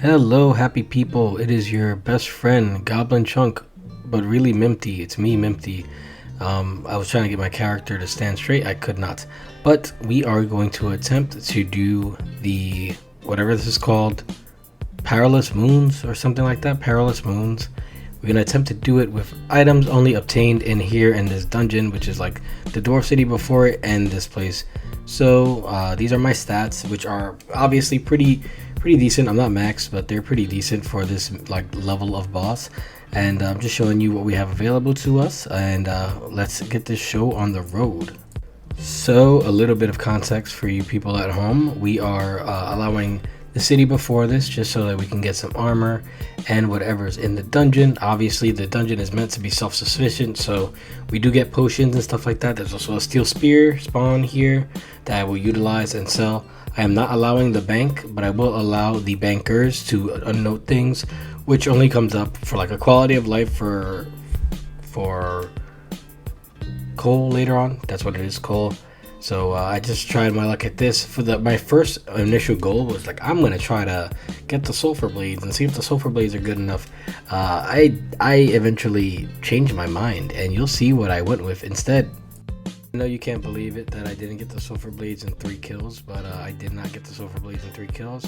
Hello, happy people. It is your best friend, Goblin Chunk, but really Mimpty. It's me, Mimpty. I was trying to get my character to stand straight. I could not. But we are going to attempt to do the, whatever this is called, Perilous Moons or something like that. Perilous Moons. We're going to attempt to do it with items only obtained in here in this dungeon, which is like the Dwarf City before it and this place. So these are my stats, which are obviously pretty decent. I'm not max, but they're pretty decent for this like level of boss. And I'm just showing you what we have available to us, and let's get this show on the road. So a little bit of context for you people at home. We are allowing the city before this just so that we can get some armor and whatever's in the dungeon. Obviously the dungeon is meant to be self-sufficient, so we do get potions and stuff like that. There's also a steel spear spawn here that I will utilize and sell. I am not allowing the bank, but I will allow the bankers to unnote things, which only comes up for like a quality of life for coal later on. That's what it is, coal. So I just tried my luck at this. For my first initial goal was like, I'm gonna try to get the sulfur blades and see if the sulfur blades are good enough. I eventually changed my mind, and you'll see what I went with instead. I know you can't believe it that I didn't get the sulfur blades in 3 kills, but I did not get the sulfur blades in 3 kills.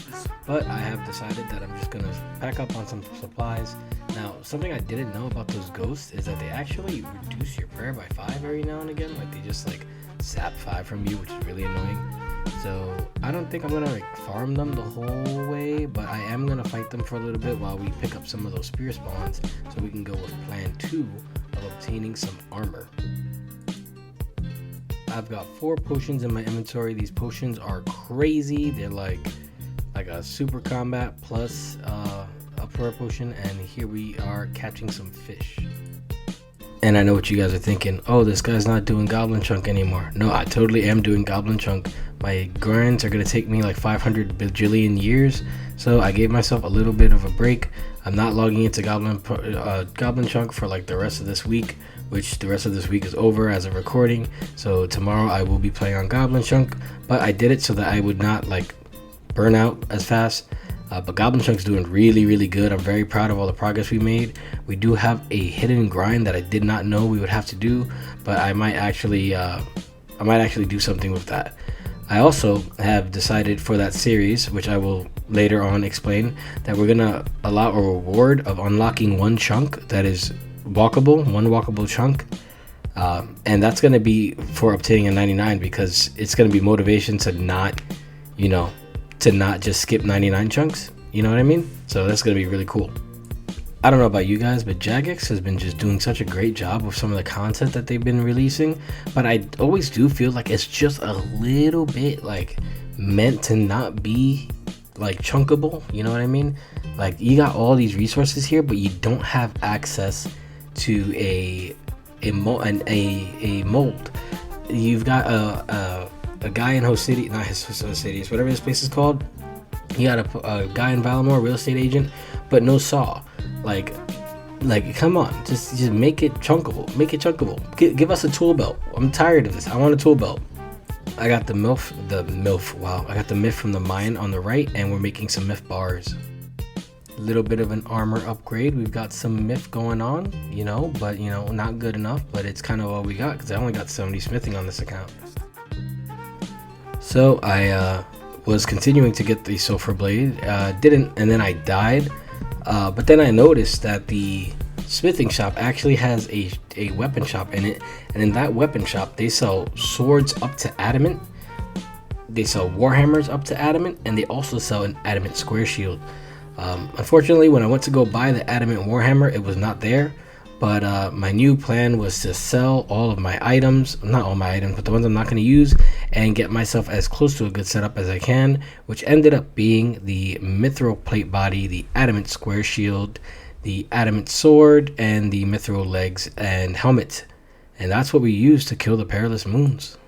But I have decided that I'm just gonna pack up on some supplies. Now, something I didn't know about those ghosts is that they actually reduce your prayer by 5 every now and again. Like, they just like sap 5 from you, which is really annoying. So I don't think I'm gonna like farm them the whole way, but I am gonna fight them for a little bit while we pick up some of those spear spawns, so we can go with plan 2 of obtaining some armor. I've got 4 potions in my inventory. These potions are crazy. They're like a super combat plus a prayer potion, and here we are catching some fish. And I know what you guys are thinking. Oh, this guy's not doing Goblin Chunk anymore. No, I totally am doing Goblin Chunk. My grinds are going to take me like 500 bajillion years, so I gave myself a little bit of a break. I'm not logging into Goblin Chunk for like the rest of this week, which the rest of this week is over as of recording. So tomorrow I will be playing on Goblin Chunk, but I did it so that I would not like burn out as fast. But Goblin Chunk's doing really good. I'm very proud of all the progress we made. We do have a hidden grind that I did not know we would have to do, but I might actually do something with that. I also have decided for that series, which I will later on explain, that we're gonna allow a reward of unlocking 1 chunk that is walkable, 1 walkable chunk, and that's gonna be for obtaining a 99, because it's gonna be motivation to not, not just skip 99 chunks. You know what I mean? So that's gonna be really cool. I don't know about you guys, but Jagex has been just doing such a great job with some of the content that they've been releasing, but I always do feel like it's just a little bit like meant to not be like chunkable. You know what I mean? Like, you got all these resources here, but you don't have access to a mold. You've got a guy in Host City, not Host City, it's whatever this place is called. You got a guy in Valamore, real estate agent, but no saw. Like, come on, just make it chunkable. Make it chunkable. Give us a tool belt. I'm tired of this. I want a tool belt. I got the MILF. Wow, I got the myth from the mine on the right, and we're making some myth bars. A little bit of an armor upgrade. We've got some myth going on, but not good enough. But it's kind of all we got, because I only got 70 smithing on this account. So I was continuing to get the sulfur blade, didn't, and then I died. But then I noticed that the smithing shop actually has a weapon shop in it, and in that weapon shop they sell swords up to adamant, they sell warhammers up to adamant, and they also sell an adamant square shield. Unfortunately, when I went to go buy the adamant warhammer, it was not there. But my new plan was to sell all of my items, not all my items, but the ones I'm not going to use, and get myself as close to a good setup as I can, which ended up being the mithril plate body, the adamant square shield, the adamant sword, and the mithril legs and helmet. And that's what we used to kill the perilous moons.